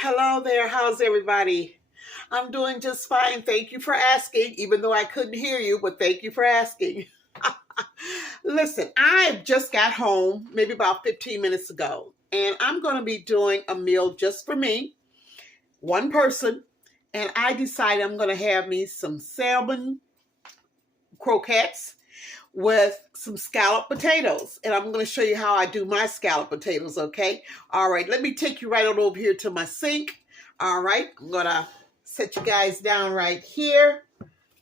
Hello there, how's everybody? I'm doing just fine. Thank you for asking, even though I couldn't hear you, but thank you for asking. Listen, I just got home maybe about 15 minutes ago, and I'm going to be doing a meal just for me, one person, and I decided I'm going to have me some salmon croquettes with some scalloped potatoes. And I'm going to show you how I do my scalloped potatoes, okay? All right, let me take you right on over here to my sink. All right, I'm going to set you guys down right here.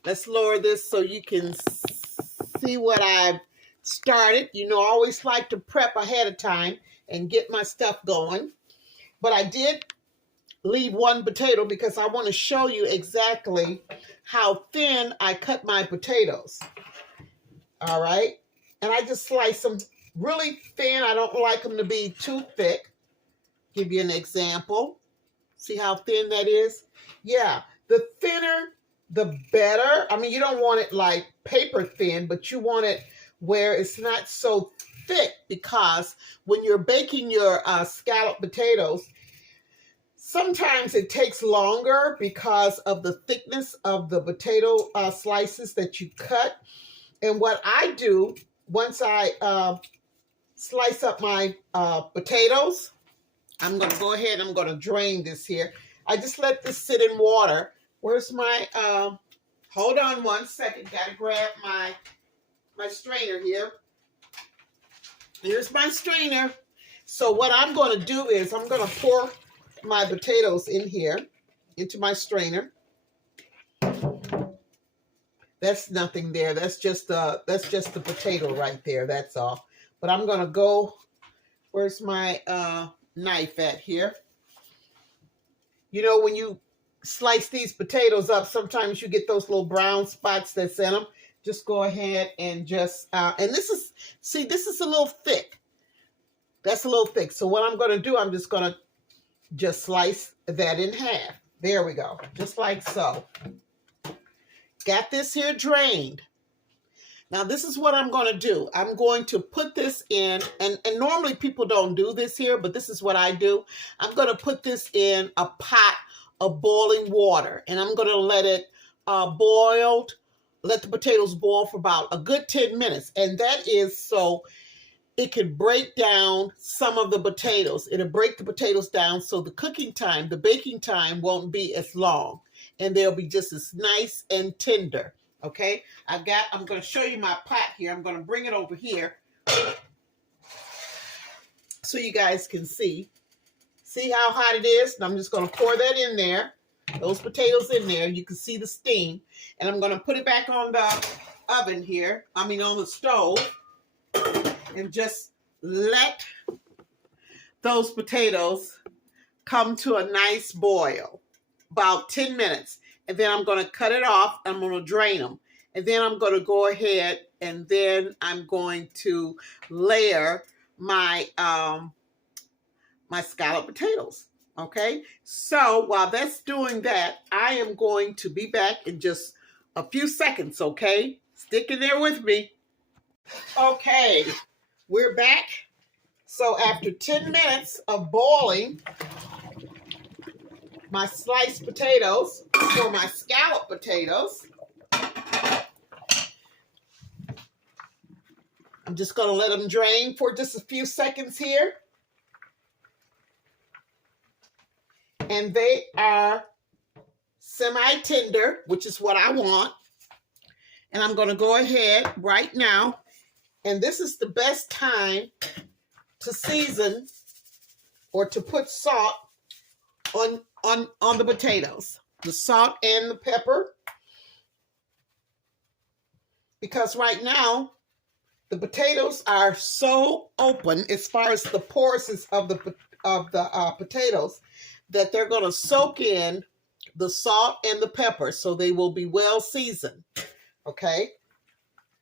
Let's lower this so you can see what I've started. You know, I always like to prep ahead of time and get my stuff going. But I did leave one potato because I want to show you exactly how thin I cut my potatoes. All right. And I just slice them really thin. I don't like them to be too thick. Give you an example. See how thin that is? Yeah. The thinner, the better. I mean, you don't want it like paper thin, but you want it where it's not so thick, because when you're baking your scalloped potatoes, sometimes it takes longer because of the thickness of the potato slices that you cut. And what I do, once I slice up my potatoes, I'm going to go ahead and I'm going to drain this here. I just let this sit in water. Where's my, hold on one second. Got to grab my strainer here. Here's my strainer. So what I'm going to do is I'm going to pour my potatoes in here into my strainer. That's nothing there. That's just the potato right there. That's all. But I'm gonna go. Where's my knife at here? You know, when you slice these potatoes up, sometimes you get those little brown spots that's in them. Just go ahead and just and this is a little thick. That's a little thick. So what I'm gonna do, I'm just gonna slice that in half. There we go. Just like so. Got this here drained. Now this is what I'm going to do. I'm going to put this in, and normally people don't do this here, but this is what I do. I'm going to put this in a pot of boiling water, and I'm going to let it let the potatoes boil for about a good 10 minutes. And that is so it can break down some of the potatoes. It'll break the potatoes down so the cooking time, the baking time won't be as long. And they'll be just as nice and tender. Okay, I'm going to show you my pot here. I'm going to bring it over here so you guys can see. See how hot it is? And I'm just going to pour that in there, those potatoes in there. You can see the steam. And I'm going to put it back on the oven here, on the stove, and just let those potatoes come to a nice boil. About 10 minutes, and then I'm going to cut it off. I'm going to drain them, and then I'm going to go ahead and then I'm going to layer my my scalloped potatoes. Okay, so while that's doing that, I am going to be back in just a few seconds. Okay, stick in there with me. Okay, we're back. So after 10 minutes of boiling my sliced potatoes for my scalloped potatoes, I'm just going to let them drain for just a few seconds here. And they are semi-tender, which is what I want. And I'm going to go ahead right now. And this is the best time to season or to put salt on the potatoes, the salt and the pepper, because right now the potatoes are so open as far as the pores of the potatoes that they're going to soak in the salt and the pepper, so they will be well seasoned. Okay,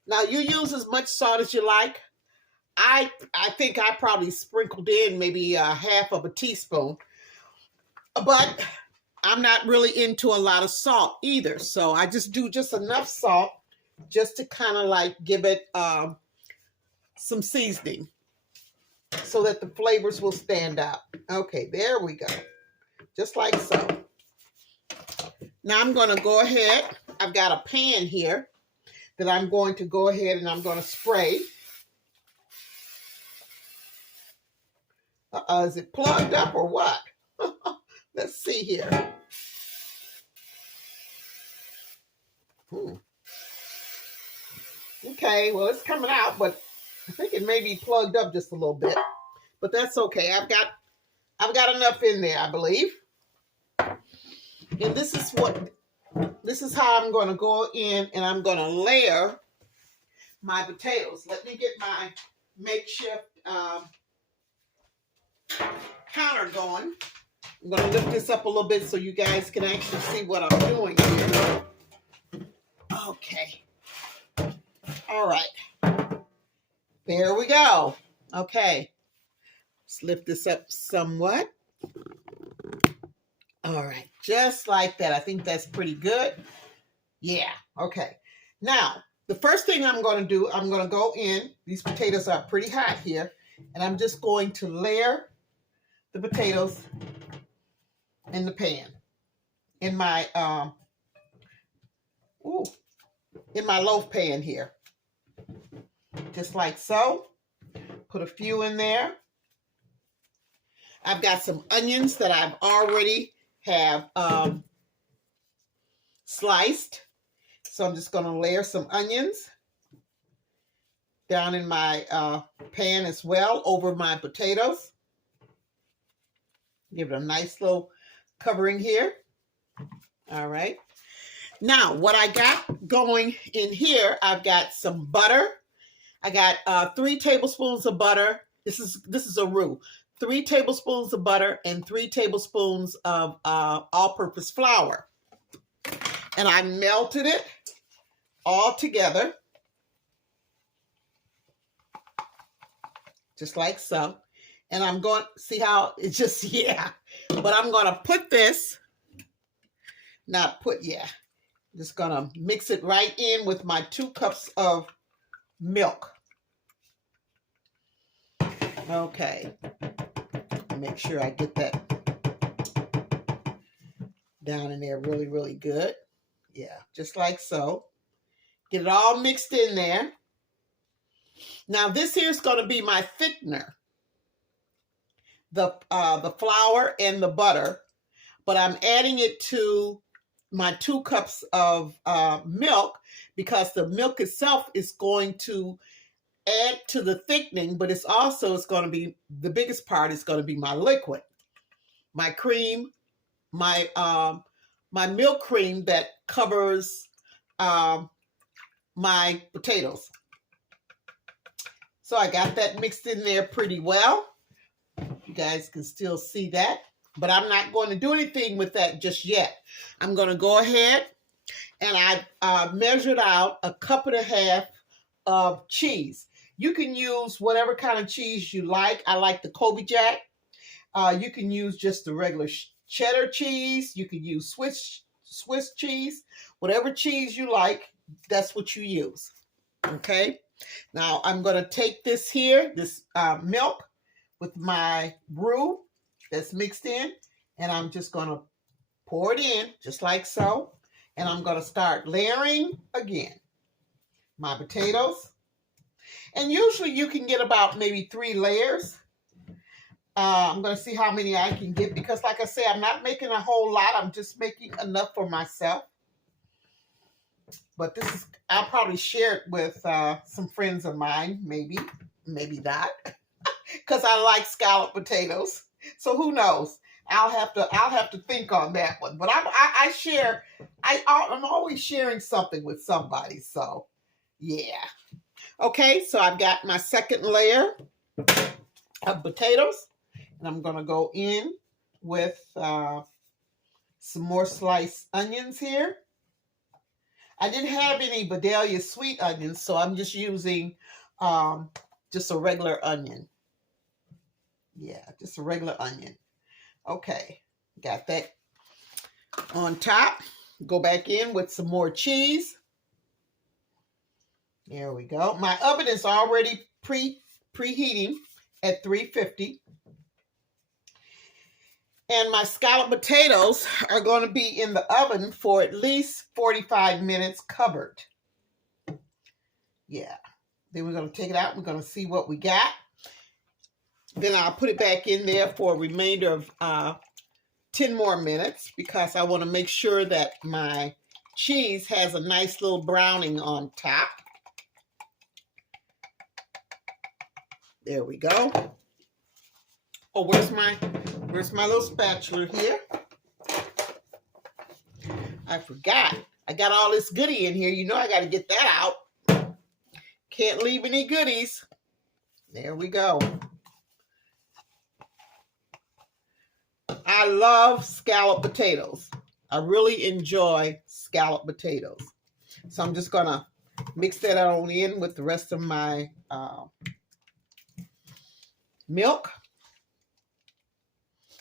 now you use as much salt as you like. I think I probably sprinkled in maybe half of a teaspoon. But I'm not really into a lot of salt either. So I just do just enough salt just to kind of like give it some seasoning so that the flavors will stand out. Okay, there we go. just like so. Now I'm going to go ahead. I've got a pan here that I'm going to go ahead and I'm going to spray. Is it plugged up or what? Let's see here. Okay, well, it's coming out, but I think it may be plugged up just a little bit. But that's okay. I've got enough in there, I believe. And this is how I'm going to go in and I'm going to layer my potatoes. Let me get my makeshift counter going. I'm going to lift this up a little bit so you guys can actually see what I'm doing here. Okay. All right. There we go. Okay. Let's lift this up somewhat. All right. Just like that. I think that's pretty good. Yeah. Okay. Now, the first thing I'm going to do, I'm going to go in. These potatoes are pretty hot here. And I'm just going to layer the potatoes in the pan. In my loaf pan here. Just like so. Put a few in there. I've got some onions that I've already have sliced. So I'm just going to layer some onions down in my pan as well over my potatoes. Give it a nice little covering here. All right. Now, what I got going in here, I've got some butter. I got 3 tablespoons of butter. This is a roux. 3 tablespoons of butter and 3 tablespoons of all-purpose flour. And I melted it all together. Just like so. And I'm going to see how it just, yeah. But I'm going to put this, just going to mix it right in with my 2 cups of milk. Okay. Make sure I get that down in there really, really good. Yeah, just like so. Get it all mixed in there. Now this here is going to be my thickener. The flour and the butter, but I'm adding it to my 2 cups of milk because the milk itself is going to add to the thickening, but it's going to be, the biggest part is going to be my liquid, my cream, my milk cream that covers my potatoes. So I got that mixed in there pretty well. You guys can still see that, but I'm not going to do anything with that just yet. I'm going to go ahead and I measured out 1.5 cups of cheese. You can use whatever kind of cheese you like. I like the Kobe Jack. You can use just the regular cheddar cheese. You can use Swiss cheese. Whatever cheese you like, that's what you use. Okay. Now I'm going to take this here, this milk with my roux that's mixed in, and I'm just going to pour it in just like so. And I'm going to start layering again my potatoes. And usually you can get about maybe 3 layers. I'm going to see how many I can get because, like I say, I'm not making a whole lot. I'm just making enough for myself. But I'll probably share it with some friends of mine, maybe not, because I like scalloped potatoes. So who knows? I'll have to think on that one. But I'm always sharing something with somebody. So yeah. Okay, so I've got my second layer of potatoes, and I'm going to go in with some more sliced onions here. I didn't have any Vidalia sweet onions, so I'm just using just a regular onion. Yeah, just a regular onion. Okay, got that on top. Go back in with some more cheese. There we go. My oven is already preheating at 350. And my scalloped potatoes are going to be in the oven for at least 45 minutes covered. Yeah. Then we're going to take it out. We're going to see what we got. Then I'll put it back in there for a remainder of 10 more minutes because I want to make sure that my cheese has a nice little browning on top. There we go. Oh, where's my little spatula here? I forgot. I got all this goodie in here. You know I got to get that out. Can't leave any goodies. There we go. I love scalloped potatoes. I really enjoy scalloped potatoes. So I'm just going to mix that on in with the rest of my milk.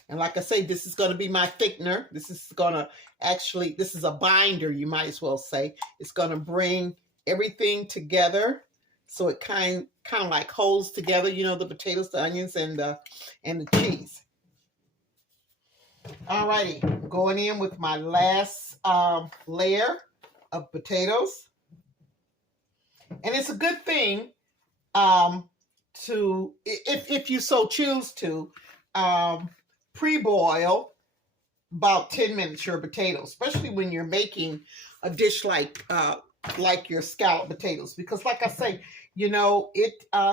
And like I say, this is going to be my thickener. This is a binder, you might as well say. It's going to bring everything together so it kind of like holds together, you know, the potatoes, the onions, and the cheese. Alrighty, going in with my last layer of potatoes. And it's a good thing to, if you so choose to, pre-boil about 10 minutes your potatoes, especially when you're making a dish like your scalloped potatoes. Because like I say, you know,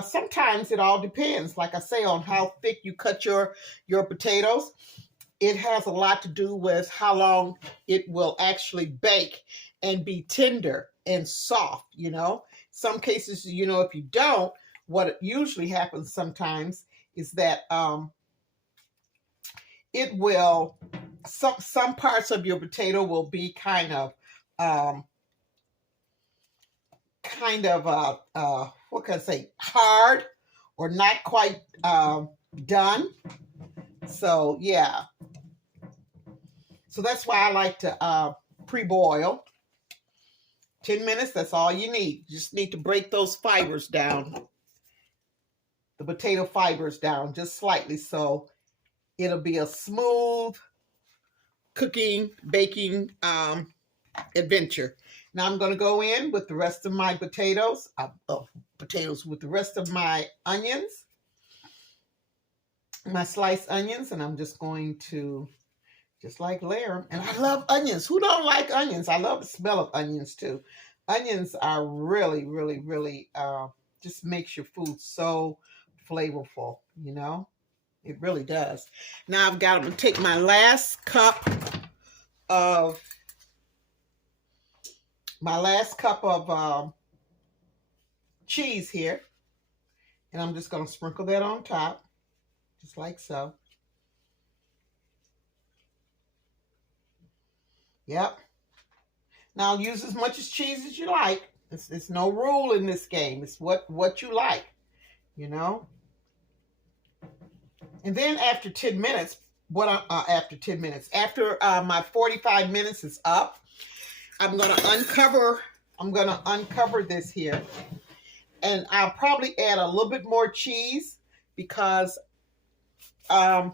sometimes it all depends, like I say, on how thick you cut your potatoes. It has a lot to do with how long it will actually bake and be tender and soft, you know. Some cases, you know, if you don't, what usually happens sometimes is that it will, some parts of your potato will be kind of what can I say, hard or not quite done. So yeah. So that's why I like to pre-boil. 10 minutes, that's all you need. You just need to break those fibers down, the potato fibers down just slightly, so it'll be a smooth cooking, baking adventure. Now I'm going to go in with the rest of my potatoes, with the rest of my onions, my sliced onions, and I'm just going to layer them. And I love onions. Who don't like onions? I love the smell of onions too. Onions are really, really, really just makes your food so flavorful, you know? It really does. Now I'm going to take my last cup of cheese here, and I'm just going to sprinkle that on top, just like so. Yep. Now use as much cheese as you like. It's no rule in this game. It's what you like, you know. And then after 10 minutes, after my 45 minutes is up, I'm gonna uncover this here, and I'll probably add a little bit more cheese because I'm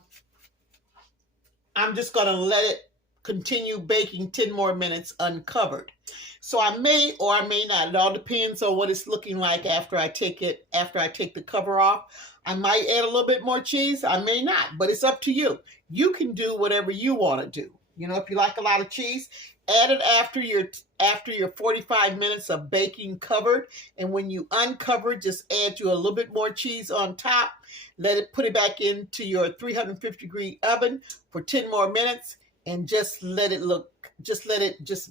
just gonna let it continue baking 10 more minutes uncovered. So I may or I may not. It all depends on what it's looking like after I take the cover off. I might add a little bit more cheese. I may not, but it's up to you. You can do whatever you want to do. You know, if you like a lot of cheese, add it after your 45 minutes of baking covered. And when you uncover, just add you a little bit more cheese on top. Put it back into your 350-degree oven for 10 more minutes. And just let it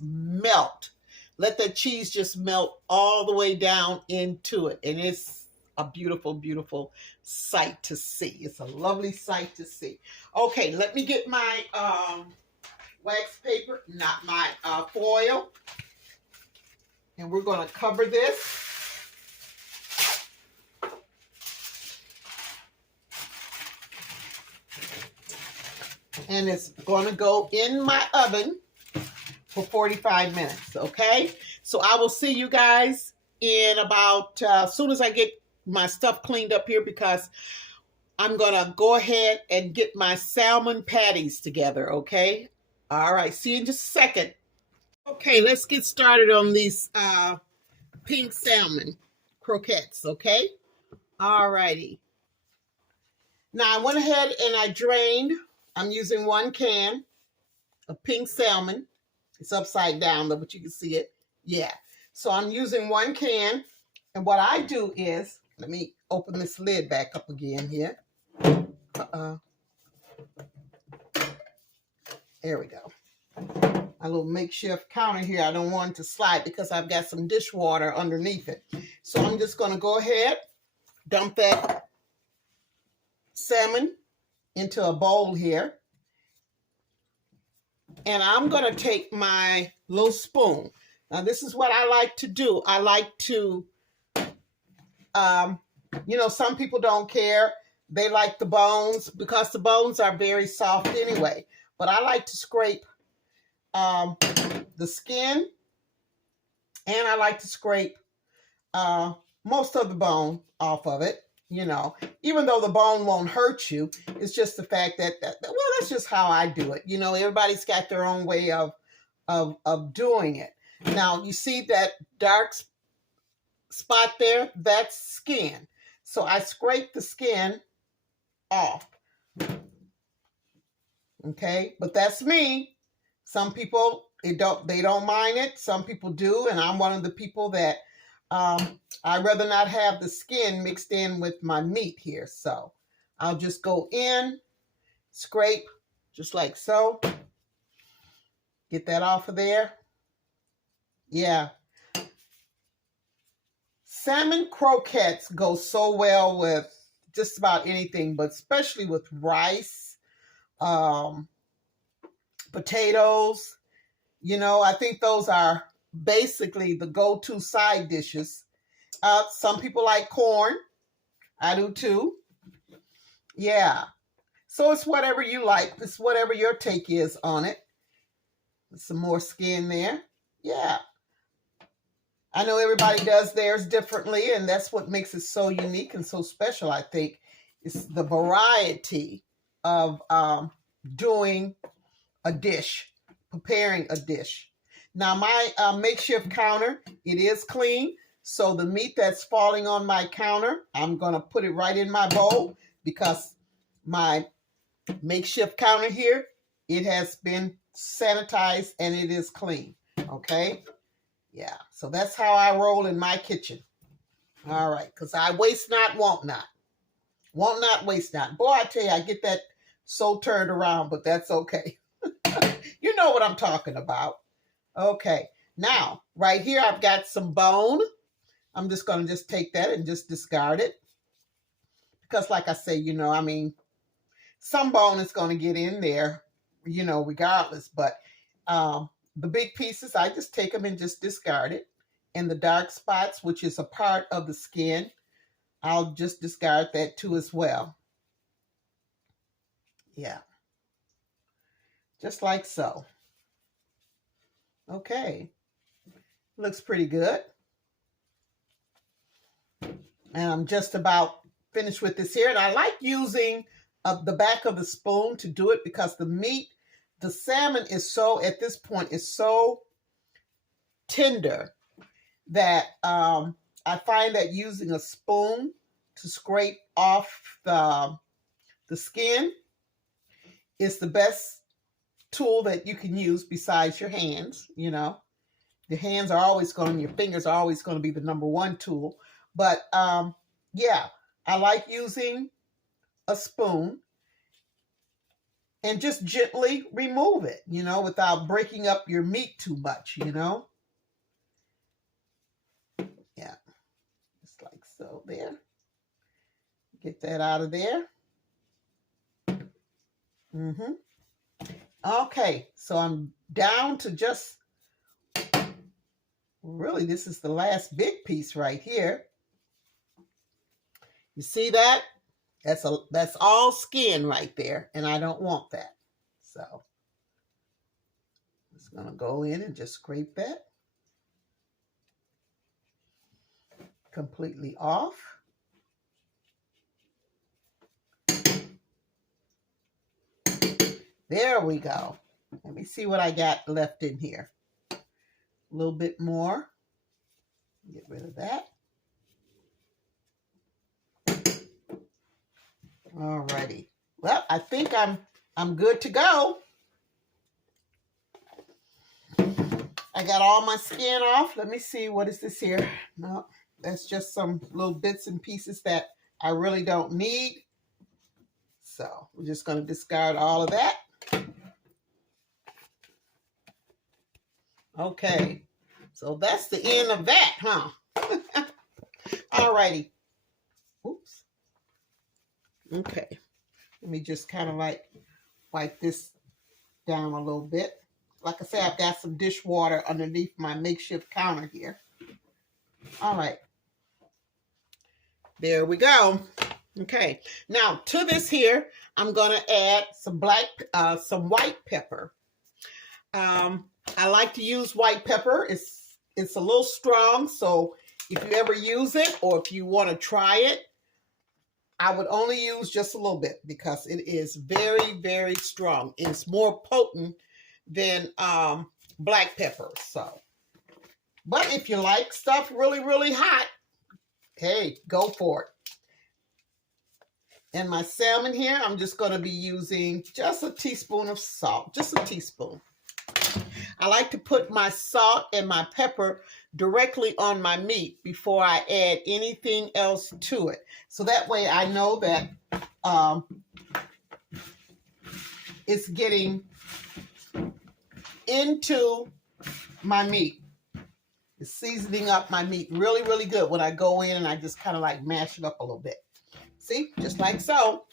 melt. Let that cheese just melt all the way down into it. And it's a beautiful, beautiful sight to see. It's a lovely sight to see. Okay, let me get my wax paper, not my foil. And we're going to cover this. And it's going to go in my oven for 45 minutes, okay? So I will see you guys in about, as soon as I get my stuff cleaned up here, because I'm going to go ahead and get my salmon patties together, okay? All right, see you in just a second. Okay, let's get started on these pink salmon croquettes, okay? All righty. Now I went ahead and I drained. I'm using 1 can of pink salmon. It's upside down though, but you can see it. Yeah. So I'm using 1 can. And what I do is, let me open this lid back up again here. There we go. My little makeshift counter here. I don't want it to slide because I've got some dishwater underneath it. So I'm just going to go ahead, dump that salmon into a bowl here. And I'm going to take my little spoon. Now, this is what I like to do. I like to, some people don't care. They like the bones because the bones are very soft anyway. But I like to scrape the skin, and I like to scrape most of the bone off of it. Even though the bone won't hurt you, it's just the fact that well, that's just how I do it. Everybody's got their own way of doing it. Now, you see that dark spot there? That's skin. So I scrape the skin off. Okay, but that's me. Some people they don't mind it. Some people do, and I'm one of the people that I'd rather not have the skin mixed in with my meat here. So I'll just go in, scrape, just like so. Get that off of there. Yeah. Salmon croquettes go so well with just about anything, but especially with rice, potatoes. I think those are basically the go-to side dishes. Some people like corn. I do too. Yeah. So it's whatever you like. It's whatever your take is on it. Some more skin there. Yeah. I know everybody does theirs differently, and that's what makes it so unique and so special, I think. It's the variety of doing a dish, preparing a dish. Now, my makeshift counter, it is clean. So the meat that's falling on my counter, I'm going to put it right in my bowl because my makeshift counter here, it has been sanitized and it is clean. Okay? Yeah. So that's how I roll in my kitchen. All right. Because I waste not, want not. Want not, waste not. Boy, I tell you, I get that so turned around, but that's okay. You know what I'm talking about. Okay. Now, right here, I've got some bone. I'm just going to just take that and just discard it. Because like I say, some bone is going to get in there, regardless. But the big pieces, I just take them and just discard it. And the dark spots, which is a part of the skin, I'll just discard that too as well. Yeah. Just like so. Okay. Looks pretty good. And I'm just about finished with this here. And I like using the back of the spoon to do it because the meat, the salmon is so, at this point, is so tender that I find that using a spoon to scrape off the skin is the best tool that you can use besides your hands. Your hands are always your fingers are always going to be the number one tool. But yeah, I like using a spoon and just gently remove it, without breaking up your meat too much, Yeah, just like so there. Get that out of there. Okay, so I'm down to just, really, this is the last big piece right here. You see that? That's all skin right there, and I don't want that. So I'm just going to go in and just scrape that completely off. There we go. Let me see what I got left in here. A little bit more. Get rid of that. Alrighty. Well, I think I'm good to go. I got all my skin off. Let me see, what is this here? No, that's just some little bits and pieces that I really don't need. So we're just going to discard all of that. Okay, so that's the end of that, huh? Alrighty. Oops. Okay, let me just kind of like wipe this down a little bit. Like I said, I've got some dishwater underneath my makeshift counter here. All right. There we go. Okay. Now to this here, I'm going to add some white pepper. I like to use white pepper. It's a little strong, so if you ever use it or if you want to try it, I would only use just a little bit because it is very, very strong. It's more potent than black pepper. So, but if you like stuff really, really hot, hey, go for it. And my salmon here, I'm just going to be using just a teaspoon of salt, just a teaspoon. I like to put my salt and my pepper directly on my meat before I add anything else to it. So that way I know that it's getting into my meat. It's seasoning up my meat really, really good when I go in and I just kind of like mash it up a little bit. See, just like so.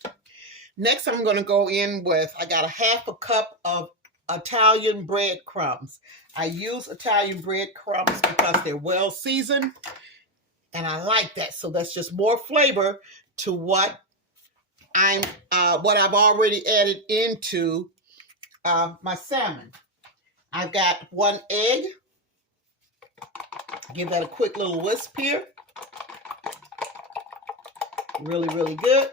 Next, I'm going to go in with, I got a half a cup of Italian breadcrumbs. I use Italian breadcrumbs because they're well seasoned and I like that. So that's just more flavor to what I've already added into my salmon. I've got 1 egg. Give that a quick little whisk here. Really, really good.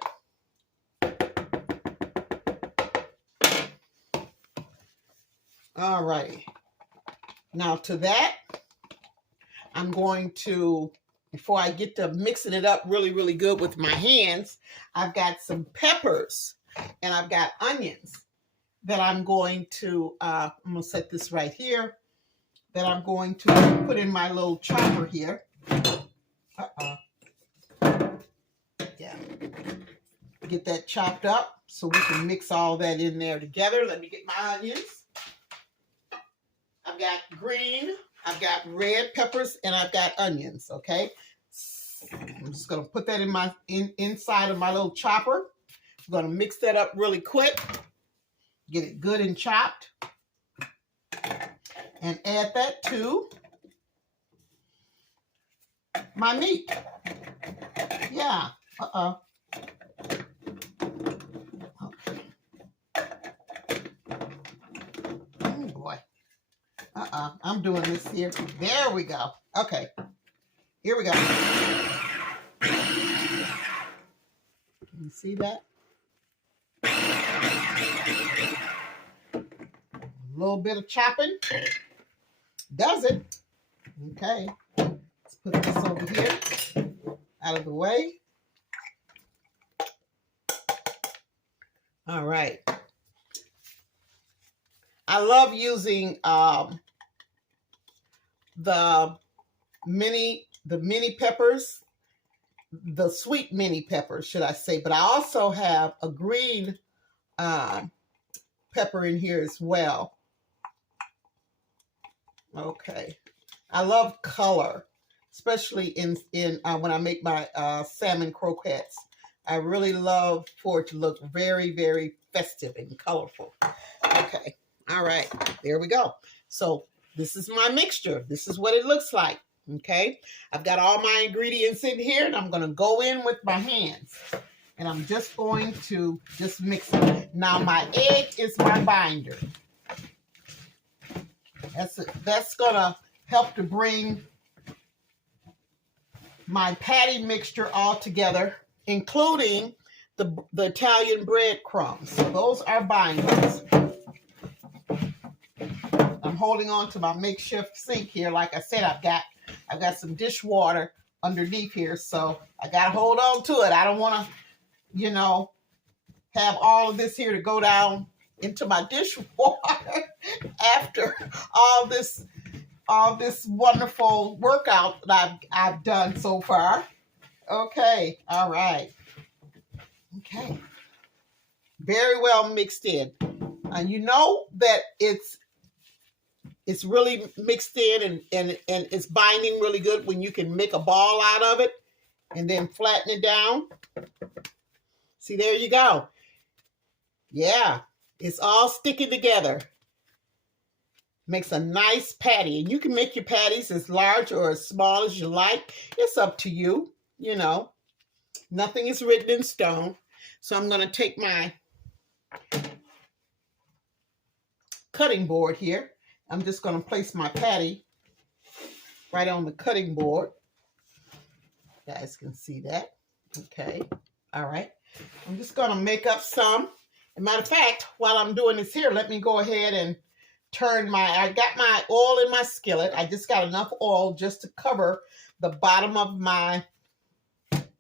All right. Now to that, I'm going to, before I get to mixing it up really, really good with my hands, I've got some peppers and I've got onions that I'm going to, I'm going to set this right here, that I'm going to put in my little chopper here. Yeah. Get that chopped up so we can mix all that in there together. Let me get my onions. I've got green, I've got red peppers, and I've got onions, okay? I'm just going to put that in inside of my little chopper. I'm going to mix that up really quick. Get it good and chopped. And add that to my meat. Yeah. Okay. Oh, boy. I'm doing this here. There we go. Okay. Here we go. Can you see that? A little bit of chopping does it. Okay. Let's put this over here out of the way. All right. I love using the mini peppers, the sweet mini peppers, should I say. But I also have a green pepper in here as well. Okay. I love color, especially in when I make my salmon croquettes. I really love for it to look very, very festive and colorful. Okay. All right. There we go. So this is my mixture. This is what it looks like. Okay. I've got all my ingredients in here and I'm going to go in with my hands. And I'm just going to just mix it. Now my egg is my binder. That's going to help to bring my patty mixture all together, including the Italian breadcrumbs. So those are binders. I'm holding on to my makeshift sink here. Like I said, I've got some dishwater underneath here, so I gotta hold on to it. I don't want to, you know, have all of this here to go down into my dishwater after all this wonderful workout that I've done so far. Okay, all right. Okay. Very well mixed in. And you know that it's really mixed in and it's binding really good when you can make a ball out of it and then flatten it down. See, there you go. Yeah, it's all sticking together. Makes a nice patty. And you can make your patties as large or as small as you like. It's up to you, you know. Nothing is written in stone. So I'm going to take my cutting board here. I'm just going to place my patty right on the cutting board. You guys can see that. Okay. All right. I'm just going to make up some. As a matter of fact, while I'm doing this here, let me go ahead and I got my oil in my skillet. I just got enough oil just to cover the bottom of my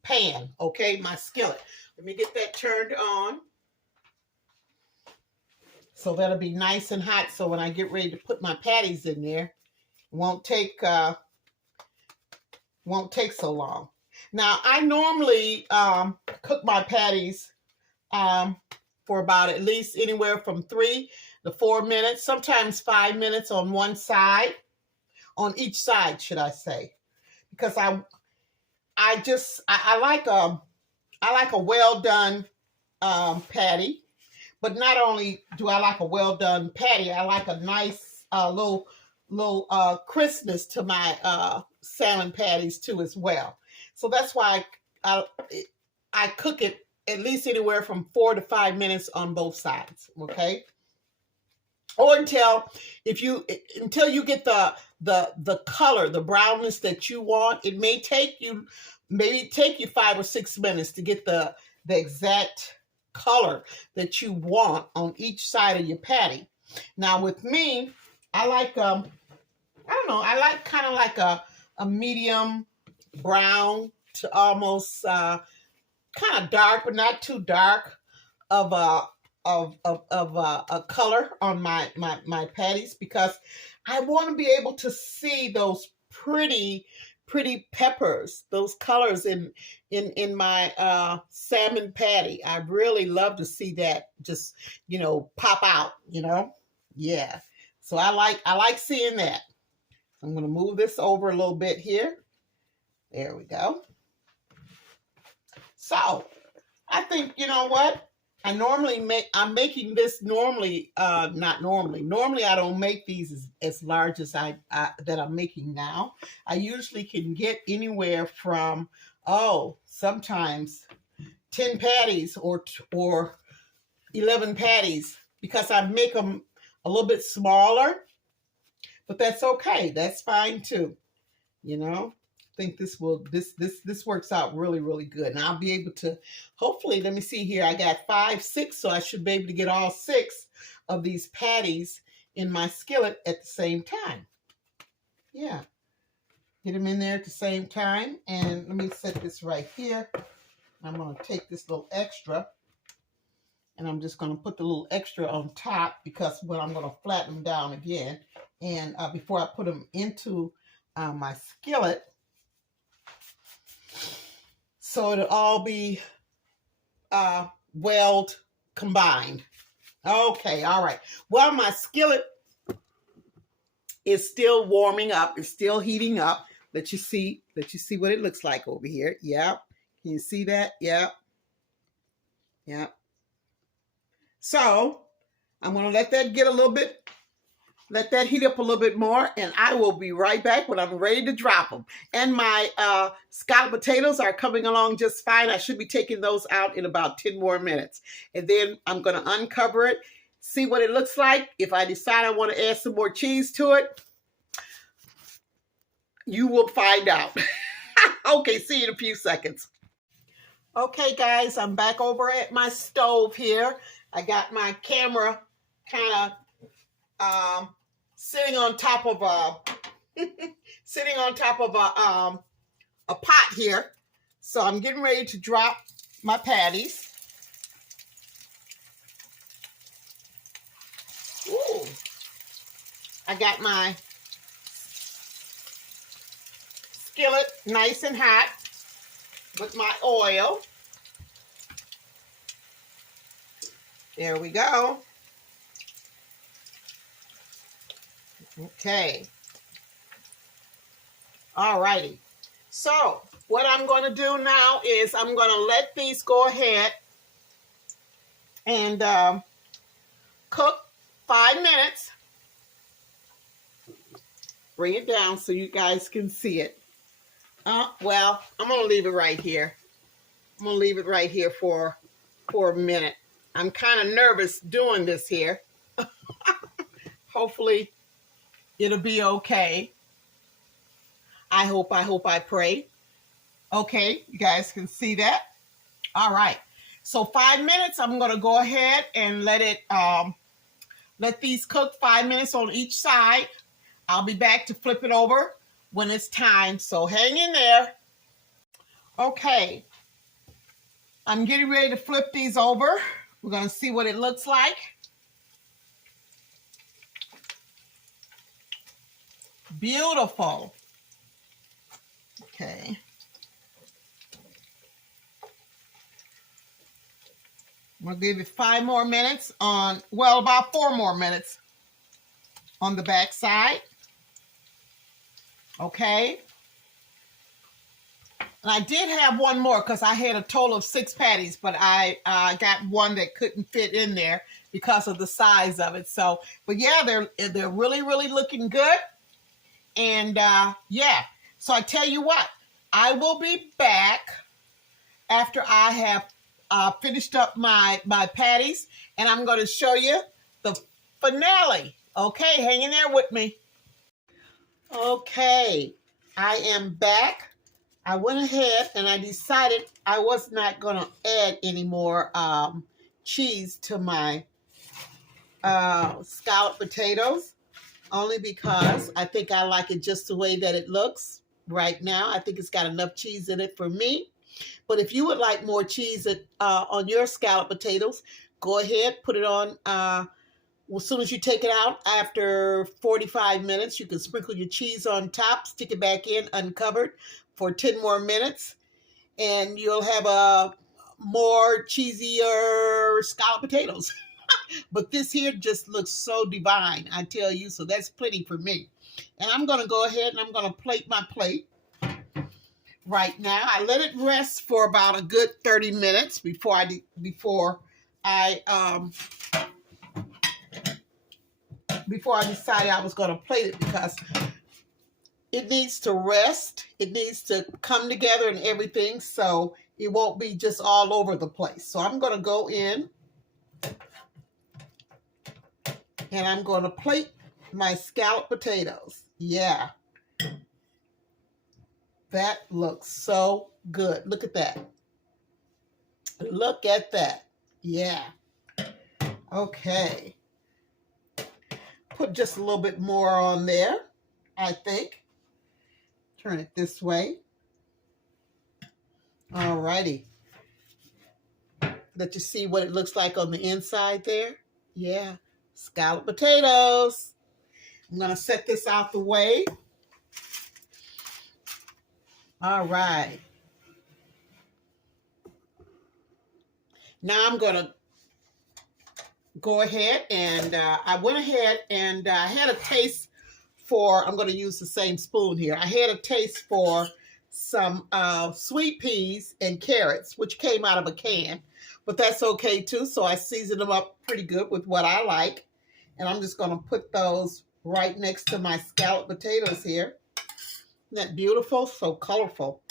pan. Okay, my skillet. Let me get that turned on. So that'll be nice and hot. So when I get ready to put my patties in there, it won't take so long. Now I normally cook my patties for about at least anywhere from 3 to 4 minutes, sometimes 5 minutes on one side, on each side, should I say? Because I like a well done patty. But not only do I like a well-done patty, I like a nice little crispness to my salmon patties too as well. So that's why I cook it at least anywhere from 4 to 5 minutes on both sides. Okay, or until you get the color, the brownness that you want. It may take you 5 or 6 minutes to get the exact color that you want on each side of your patty. Now with me, I like I like kind of like a medium brown to almost kind of dark, but not too dark of a color on my patties, because I want to be able to see those pretty peppers, those colors in my salmon patty. I really love to see that just, pop out, Yeah. So I like seeing that. I'm going to move this over a little bit here. There we go. So I think, you know what? I'm making this normally, not normally. Normally I don't make these as large as that I'm making now. I usually can get anywhere from, sometimes 10 patties or 11 patties, because I make them a little bit smaller, but that's okay. That's fine too. I think this works out really, really good. And I'll be able to, hopefully, let me see here. I got 5, 6, so I should be able to get all 6 of these patties in my skillet at the same time. Yeah. Get them in there at the same time. And let me set this right here. I'm going to take this little extra, and I'm just going to put the little extra on top, because I'm going to flatten them down again. And before I put them into my skillet, so it'll all be well combined. Okay, all right. Well, my skillet is still warming up. It's still heating up. Let you see what it looks like over here. Yep. Can you see that? Yep. Yep. So I'm going to let that heat up a little bit more, and I will be right back when I'm ready to drop them. And my scalloped potatoes are coming along just fine. I should be taking those out in about 10 more minutes. And then I'm going to uncover it, see what it looks like. If I decide I want to add some more cheese to it, you will find out. Okay, see you in a few seconds. Okay, guys, I'm back over at my stove here. I got my camera kind of sitting on top of a pot here. So I'm getting ready to drop my patties. Ooh. I got my skillet nice and hot with my oil. There we go. Okay. All righty. So what I'm going to do now is I'm going to let these go ahead and cook 5 minutes. Bring it down so you guys can see it. Well, I'm going to leave it right here. I'm going to leave it right here for a minute. I'm kind of nervous doing this here. Hopefully it'll be okay. I hope, I pray. Okay, you guys can see that. All right. So 5 minutes, I'm going to go ahead and let these cook 5 minutes on each side. I'll be back to flip it over when it's time. So hang in there. Okay. I'm getting ready to flip these over. We're going to see what it looks like. Beautiful. Okay. I'm going to give it 5 more minutes on, well, about 4 more minutes on the back side. Okay. And I did have one more because I had a total of 6 patties, but I got one that couldn't fit in there because of the size of it. So, but yeah, they're really, really looking good. And yeah, so I tell you what, I will be back after I have finished up my patties, and I'm going to show you the finale. Okay, hang in there with me. Okay, I am back. I went ahead and I decided I was not going to add any more cheese to my scalloped potatoes, only because I think I like it just the way that it looks right now. I think it's got enough cheese in it for me. But if you would like more cheese on your scalloped potatoes, go ahead, put it on. As soon as you take it out, after 45 minutes, you can sprinkle your cheese on top, stick it back in uncovered for 10 more minutes, and you'll have a more cheesier scalloped potatoes. But this here just looks so divine, I tell you, so that's plenty for me. And I'm going to go ahead and I'm going to plate my plate right now. I let it rest for about a good 30 minutes before I decided I was going to plate it, because it needs to rest. It needs to come together and everything, so it won't be just all over the place. So I'm going to go in and I'm going to plate my scalloped potatoes. Yeah. That looks so good. Look at that. Look at that. Yeah. Okay. Put just a little bit more on there, I think. Turn it this way. All righty. Let you see what it looks like on the inside there. Yeah. Scalloped potatoes. I'm going to set this out the way. All right. Now I'm going to go ahead and I went ahead and I had a taste for, I'm going to use the same spoon here. I had a taste for some sweet peas and carrots, which came out of a can, but that's okay too. So I seasoned them up pretty good with what I like. And I'm just going to put those right next to my scalloped potatoes here. Isn't that beautiful? So colorful.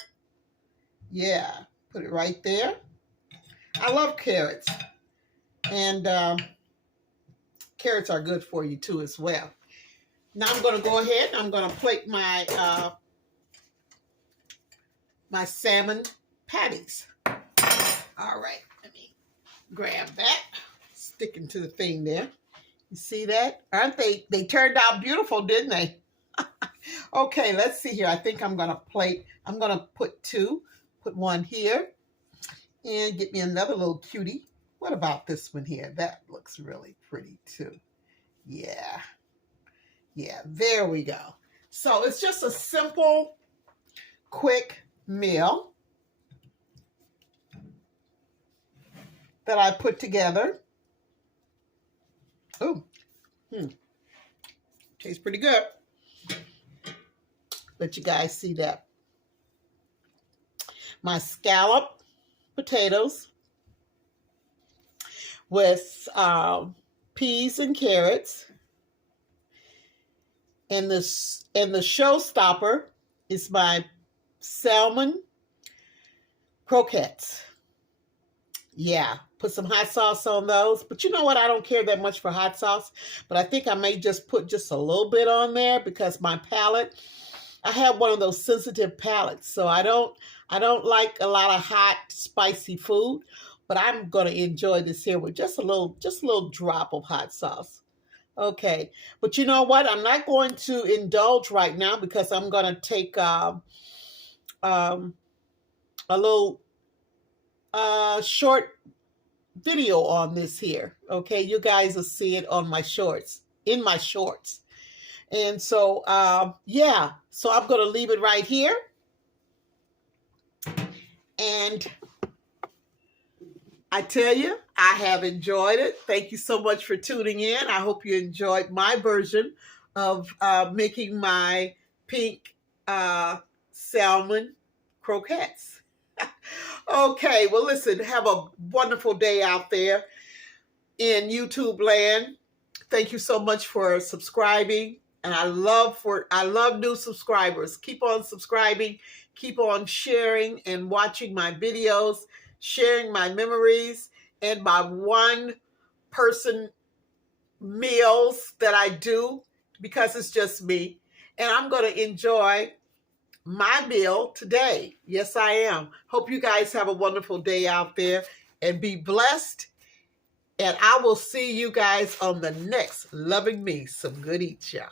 Yeah, put it right there. I love carrots. And carrots are good for you too as well. Now I'm going to go ahead and I'm going to plate my my salmon patties. All right, let me grab that. Sticking to the thing there. You see that? Aren't they? They turned out beautiful, didn't they? Okay, let's see here. I think I'm going to plate. I'm going to put two. Put one here. And get me another little cutie. What about this one here? That looks really pretty too. Yeah. Yeah, there we go. So it's just a simple, quick meal that I put together. Oh, tastes pretty good. Let you guys see that. My scalloped potatoes with peas and carrots. And the showstopper is my salmon croquettes. Yeah, put some hot sauce on those. But you know what? I don't care that much for hot sauce. But I think I may just put just a little bit on there because my palate, I have one of those sensitive palates. So I don't like a lot of hot, spicy food. But I'm going to enjoy this here with just a little drop of hot sauce. Okay, but you know what? I'm not going to indulge right now because I'm going to take a little short video on this here. Okay, you guys will see it on my shorts, in my shorts. And so, yeah, so I'm going to leave it right here. And I tell you, I have enjoyed it. Thank you so much for tuning in. I hope you enjoyed my version of making my pink salmon croquettes. Okay, well, listen, have a wonderful day out there in YouTube land. Thank you so much for subscribing. And I love new subscribers. Keep on subscribing. Keep on sharing and watching my videos, sharing my memories and my one-person meals that I do because it's just me. And I'm going to enjoy my meal today. Yes, I am. Hope you guys have a wonderful day out there and be blessed. And I will see you guys on the next Loving Me Some Good Eats, y'all.